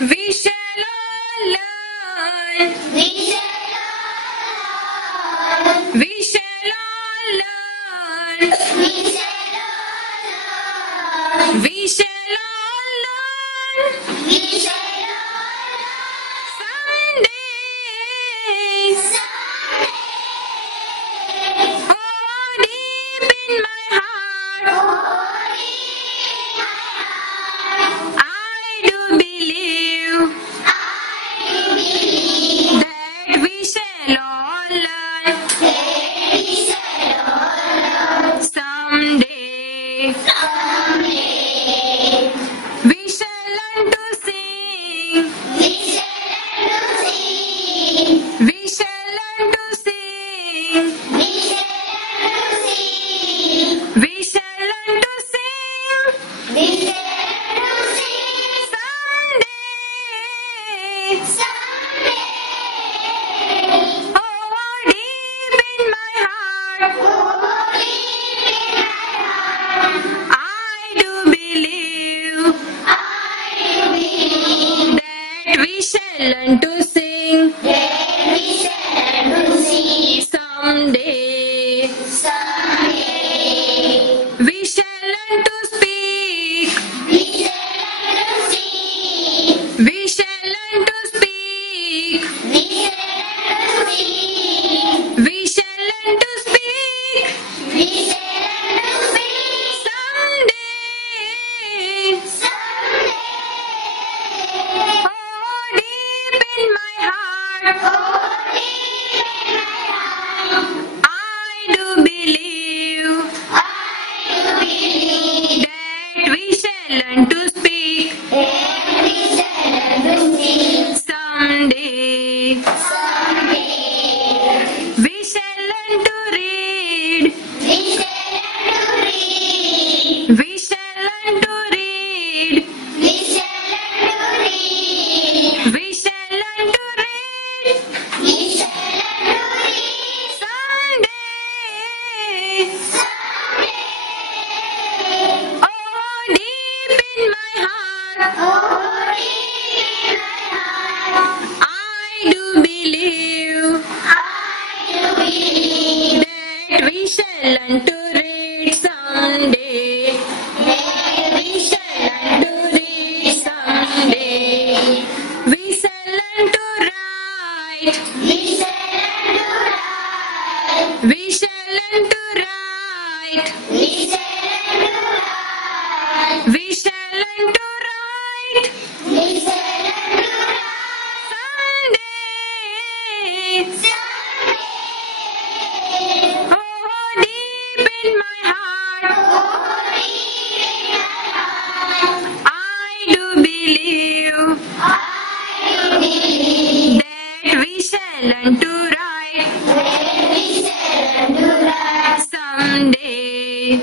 We shall all learn. We shall all learn. We shall all learn. We shall all learn. We shall all learn. We shall all Someday. learn. Oh, deep in my heart, I do believe that we shall all learn someday. We shall learn to sing. We shall learn to sing. We shall learn to sing someday. Oh, deep in my heart, I do believe that we shall learn to sing someday. We shall learn to speak. We shall learn to speak. We shall learn to speak someday. Oh, deep in my heart, I do believe that we shall learn to speak someday. We shall learn to read. We shall learn to read. We shall learn to read someday. Oh, deep in my heart, I do believe that we shall learn to read someday. We shall learn to read someday. We shall learn to write. We shall learn to write. We shall learn to write someday. Oh, deep in my heart, I do believe that we shall learn to write someday.